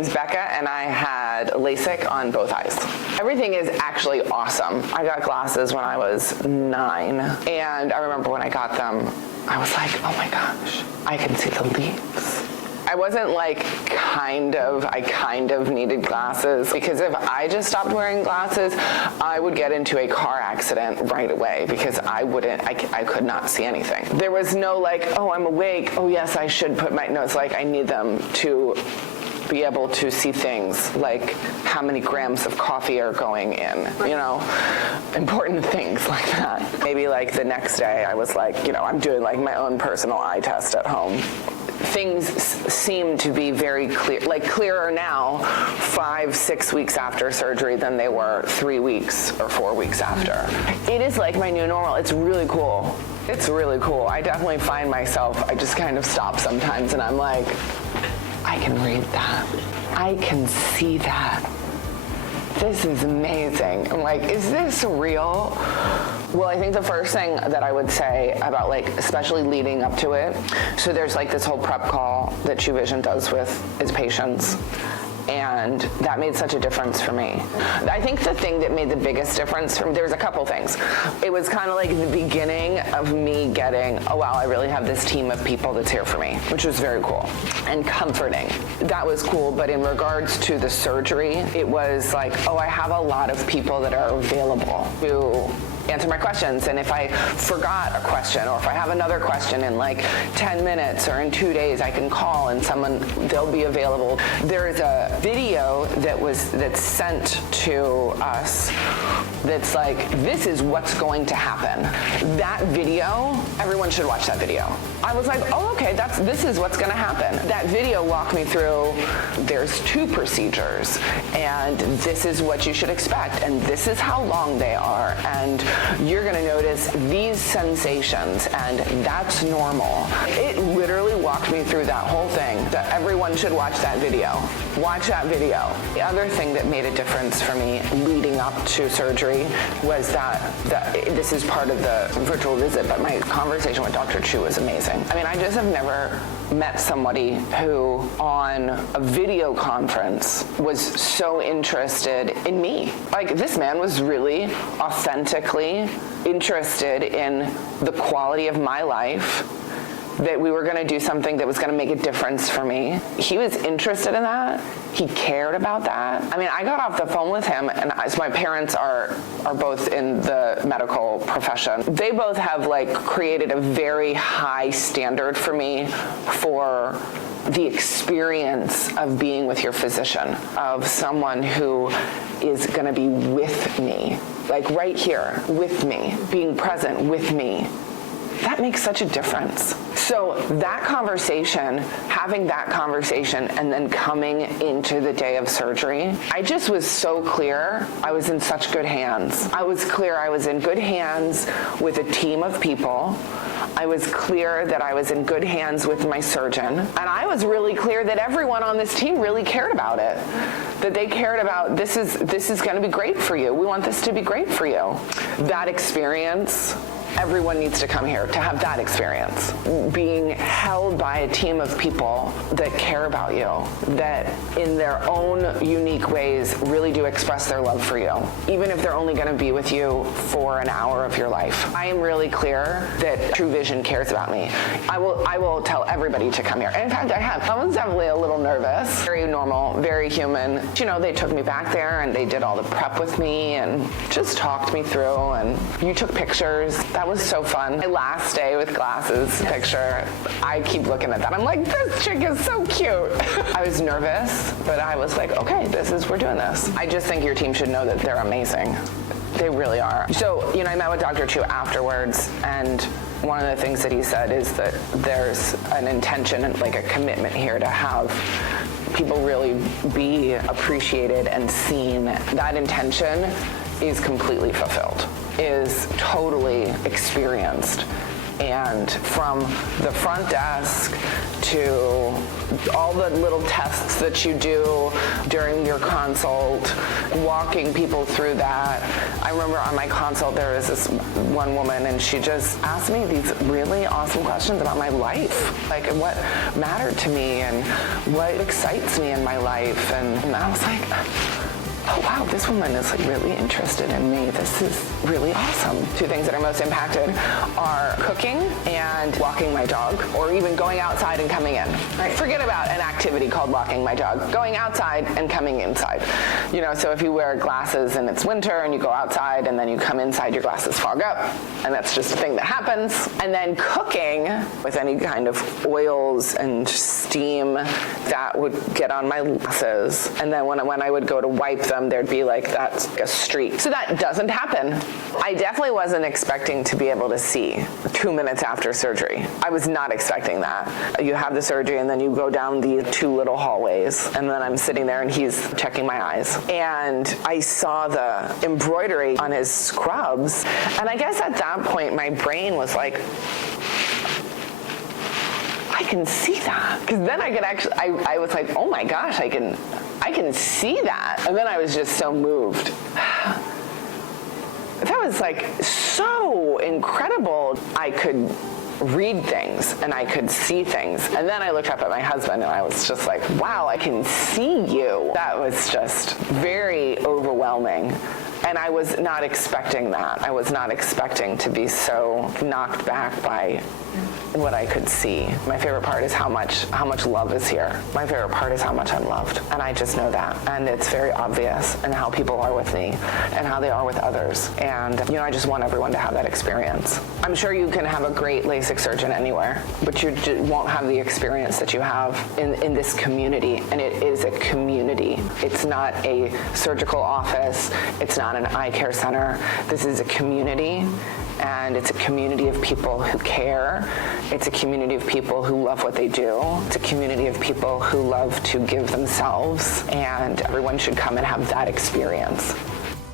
name's Becca, and I had LASIK on both eyes. Everything is actually awesome. I got glasses when I was 9, and I remember when I got them, I was like, oh my gosh, I can see the leaves. I wasn't like I kind of needed glasses, because if I just stopped wearing glasses, I would get into a car accident right away, because I could not see anything. There was no like, oh, I'm awake, oh yes, I should put my, no, it's like I need them to be able to see things like how many grams of coffee are going in, you know, important things like that. Maybe like the next day I was like, you know, I'm doing like my own personal eye test at home. Things seem to be very clear, like clearer now 5-6 weeks after surgery than they were 3 weeks or 4 weeks after. It is like my new normal. It's really cool. It's really cool. I definitely find myself, I just kind of stop sometimes and I'm like, I can read that. I can see that. This is amazing. I'm like, is this real? Well, I think the first thing that I would say about like, especially leading up to it, so there's like this whole prep call that Chu Vision does with its patients. And that made such a difference for me. I think the thing that made the biggest difference for me, there's a couple things. It was kind of like the beginning of me getting, oh wow, I really have this team of people that's here for me, which was very cool and comforting. That was cool, but in regards to the surgery, it was like, oh, I have a lot of people that are available to answer my questions, and if I forgot a question or if I have another question in like 10 minutes or in 2 days, I can call and they'll be available. There is a video that's sent to us that's like, this is what's going to happen. That video, everyone should watch that video. I was like, oh, okay, this is what's gonna happen. That video walked me through, there's 2 procedures, and this is what you should expect, and this is how long they are, and you're gonna notice these sensations, and that's normal. It literally walked me through that whole thing. That everyone should watch that video. Watch that video. The other thing that made a difference for me leading up to surgery was that this is part of the virtual visit, but my conversation with Dr. Chu was amazing. I mean, I just have never met somebody who on a video conference was so interested in me. Like, this man was really authentically interested in the quality of my life, that we were gonna do something that was gonna make a difference for me. He was interested in that. He cared about that. I mean, I got off the phone with him, and so my parents are both in the medical profession. They both have like created a very high standard for me for the experience of being with your physician, of someone who is gonna be with me, like right here with me, being present with me. That makes such a difference. So that conversation, having that conversation, and then coming into the day of surgery, I just was so clear I was in such good hands. I was clear I was in good hands with a team of people. I was clear that I was in good hands with my surgeon. And I was really clear that everyone on this team really cared about it. That they cared about, this is gonna be great for you. We want this to be great for you. That experience, everyone needs to come here to have that experience. Being held by a team of people that care about you, that in their own unique ways really do express their love for you, even if they're only gonna be with you for an hour of your life. I am really clear that Chu Vision cares about me. I will tell everybody to come here. And in fact, I have. I was definitely a little nervous. Very normal, very human. You know, they took me back there and they did all the prep with me and just talked me through, and you took pictures. That was so fun. My last day with glasses picture, I keep looking at that. I'm like, this chick is so cute. I was nervous, but I was like, okay, we're doing this. I just think your team should know that they're amazing. They really are. So, you know, I met with Dr. Chu afterwards, and one of the things that he said is that there's an intention and like a commitment here to have people really be appreciated and seen. That intention is completely fulfilled, is totally experienced. And from the front desk to all the little tests that you do during your consult, walking people through that. I remember on my consult there was this one woman and she just asked me these really awesome questions about my life, like what mattered to me and what excites me in my life. And I was like, oh wow, this woman is like really interested in me. This is really awesome. Two things that are most impacted are cooking and walking my dog, or even going outside and coming in. Right? Forget about an activity called walking my dog. Going outside and coming inside. You know, so if you wear glasses and it's winter and you go outside and then you come inside, your glasses fog up, and that's just a thing that happens. And then cooking with any kind of oils and steam that would get on my glasses. And then when I would go to wipe them, there'd be like that's a streak. So that doesn't happen. I definitely wasn't expecting to be able to see 2 minutes after surgery. I was not expecting that. You have the surgery and then you go down the two little hallways, and then I'm sitting there and he's checking my eyes. And I saw the embroidery on his scrubs, and I guess at that point my brain was like, I can see that. Because then I could actually, I was like, oh my gosh, I can see that. And then I was just so moved. That was like so incredible. I could read things and I could see things. And then I looked up at my husband and I was just like, wow, I can see you. That was just very overwhelming. And I was not expecting that. I was not expecting to be so knocked back by what I could see. My favorite part is how much love is here. My favorite part is how much I'm loved. And I just know that. And it's very obvious in how people are with me and how they are with others. And, you know, I just want everyone to have that experience. I'm sure you can have a great LASIK surgeon anywhere, but you won't have the experience that you have in this community. And it is a community. It's not a surgical office. It's not an eye care center. This is a community. And it's a community of people who care. It's a community of people who love what they do. It's a community of people who love to give themselves, and everyone should come and have that experience.